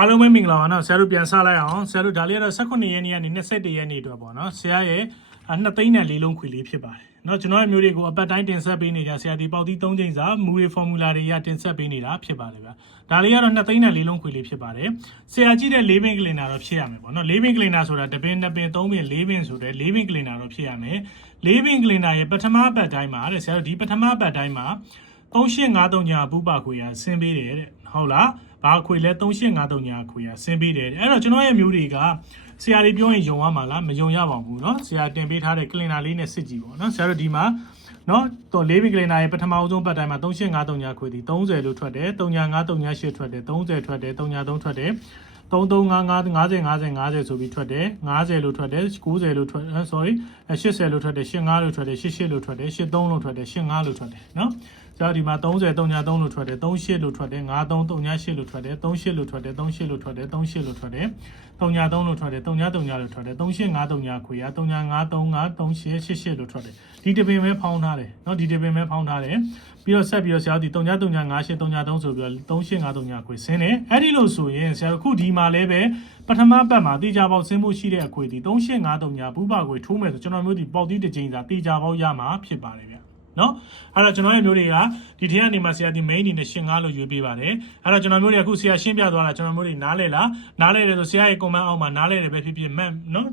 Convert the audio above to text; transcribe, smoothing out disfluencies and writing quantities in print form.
အားလုံးပဲမင်္ဂလာပါနော်ဆရာတို့ပြန်စားလိုက်အောင်ဆရာတို့ဒါလေးကတော့18ရက်နေ့ကနေ21ရက်နေ့အတွက်ပေါ့နော်ဆရာရဲ့2သိန်းနဲ့4လုံးခွေလေးဖြစ်ပါတယ်เนาะကျွန်တော်ရဲ့မျိုးတွေကိုအပတ်တိုင်းတင်ဆက်ပေးနေကြဆရာဒီပေါက်သီး3ချိန်စာမူတွေ formula တွေရတင်ဆက်ပေးနေတာဖြစ်ပါတယ်ဗျာဒါလေးကတော့2သိန်းနဲ့4လုံးခွေလေးဖြစ်ပါတယ်ဆရာကြည့်တဲ့4ဘင်းကလင်နာတော့ဖြစ်ရမယ်ပေါ့နော်4ဘင်းကလင်နာဆိုတာ1ဘင်း2ဘင်း3ဘင်း4ဘင်းဆိုတဲ့4ဘင်းကလင်နာတော့ဖြစ်ရမယ်4ဘင်းကလင်နာရဲ့ပထမအပတ်တိုင်းမှာတဲ့ဆရာတို့ဒီပထမအပတ်တိုင်းမှာ3853ညာပူပါခွေရဆင်းပေးတယ်တဲ့ဟုတ်လားဘာခွေလဲ3853ညာခွေရဆင်းပေးတယ်အဲ့တော့ကျွန်တော်ရဲ့မျိုးတွေကဆရာတွေပြောရင်ယုံရမှာလားမယုံရပါဘူးเนาะဆရာတင်ပေးထားတဲ့ကလင်နာလေးနဲ့စစ်ကြည့်ပေါ့เนาะဆရာတို့ဒီမှာเนาะတော့၄ဘီကလင်နာရဲ့ပထမအဆုံးပတ်တိုင်းမှာ3853ညာခွေဒီ30လို့ထွက်တယ်395338ထွက်တယ်30ထွက်တယ်33ထွက်တယ်3355 50ဆိုပြီးထွက်တယ်50လို့ထွက်တယ်90လို့ထွက်sorry 80လို့ထွက်တယ်85လို့ထွက်တယ်88လို့ထွက်တယ်83လို့ထွက်တယ်85လို့ထွက်တယ်เนาะဆရာဒီမှာ30 33လို့ထွက်တယ်38လို့ထွက်တယ်53 38လို့ထွက်တယ်38လို့ထွက်တယ်38လို့ထွက်တယ်38လို့ထွက်တယ်33လို့ထွက်တယ်33လို့ထွက်တယ်3853ခွေရ3953 3888လို့ထွက်တယ်ဒီတပင်ပဲဖောင်းထားတယ်เนาะဒီတပင်ပဲဖောင်းထားတယ်ပြီးတော့ဆက်ပြီးတော့ဆရာဒီ395833ဆိုပြီးတော့3853ခွေဆင်းတယ်အဲ့ဒီလို့ဆိုရင်ဆရာအခုဒီမှာလည်းပဲပထမပတ်မှာတေချာပေါက်ဆင်းမှုရှိတဲ့အခွေဒီ3853ပူပါခွေထိုးမယ်ဆိုကျွန်တော်မျိုးဒီပေါက်တီးတစ်ချိန်စာတေချာပေါက်ရမှာဖြစ်ပါတယ်ဗျနော်အဲ့တော့ကျွန်တော်ရဲ့မျိုးတွေကဒီထက်ကနေမှဆရာဒီ main အနေနဲ့ရှင်းကားလို့ရွေးပေးပါတယ်အဲ့တော့ကျွန်တော်မျိုးတွေအခုဆရာရှင်းပြသွားတာကျွန်တော်မျိုးတွေနားလဲလားနားလဲတယ်ဆိုဆရာရဲ့ comment အောက်မှာနားလဲတယ်ပဲဖြစ်ဖြစ်မှန်နော်